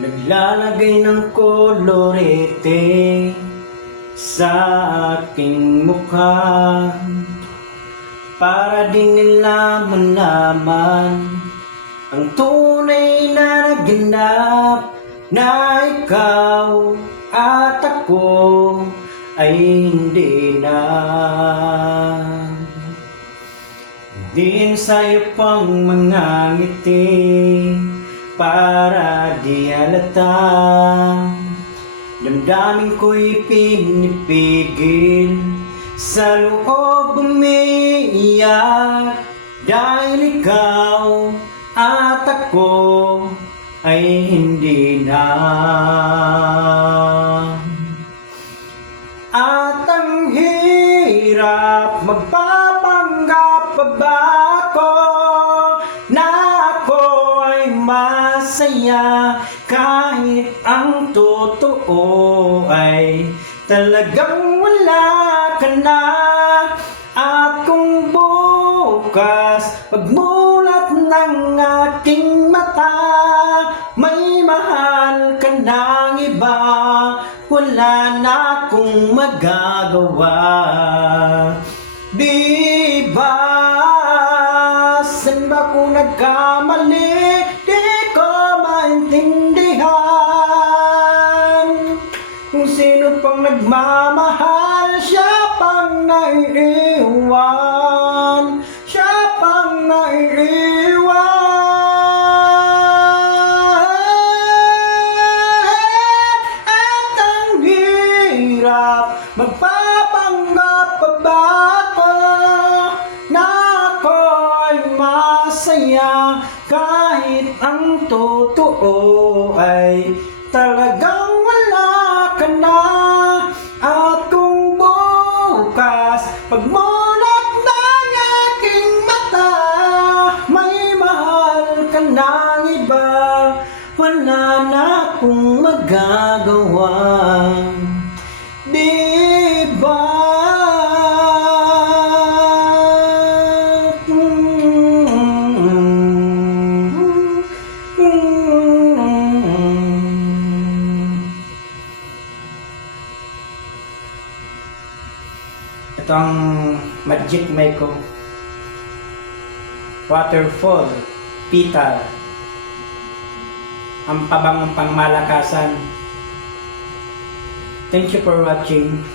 Naglalagay ng kolorete sa aking mukha para din nila malaman ang tunay na naganap, na ikaw at ako ay hindi na. Din sa'yo pang mga ngiti para di halata, damdamin ko'y pinipigil, sa loob umiiyak, dahil ikaw at ako ay hindi na. At ang hirap, magpapanggap pa ba ako na ako ay masaya, kahit ang totoo ay talagang wala ka na. At kung bukas pagmulat ng aking mata, may mahal ka ng iba, wala na akong magagawa. Di ba? Saan ba ko nagkamali? Di ko maintindihan. Kung sino pang nagmamahal, siya pang naiiwan, siya pang naiiwan. At ang hirap, magpapanggap pa ba ako na ako ay masaya, kahit ang totoo ay talagang wala ka na. At kung bukas pagmulat ng aking mata, may mahal ka ng iba, wala na akong magagawa. Di ba? Ito ang Magic Maiko Waterfall Petal, ang pabangong pangmalakasan. Thank you for watching.